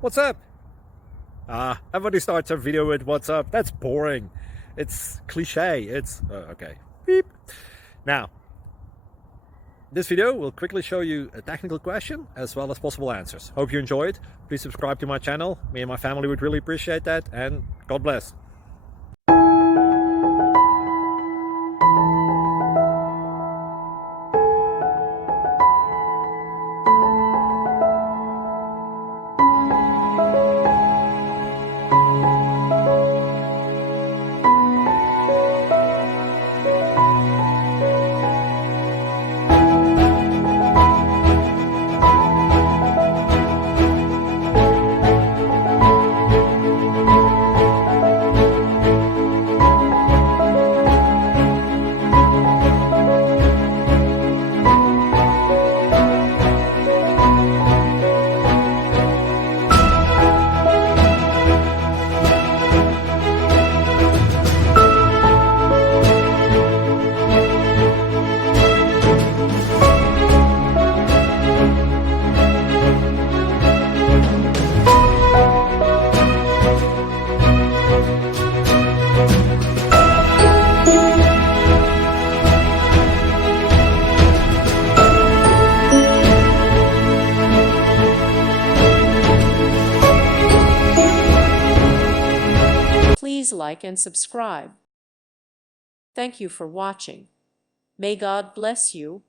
What's up? Everybody starts a video with what's up. That's boring. It's cliche. It's okay. Beep. Now, this video will quickly show you a technical question as well as possible answers. Hope you enjoy it. Please subscribe to my channel. Me and my family would really appreciate that, and God bless. Please like and subscribe. Thank you for watching. May God bless you.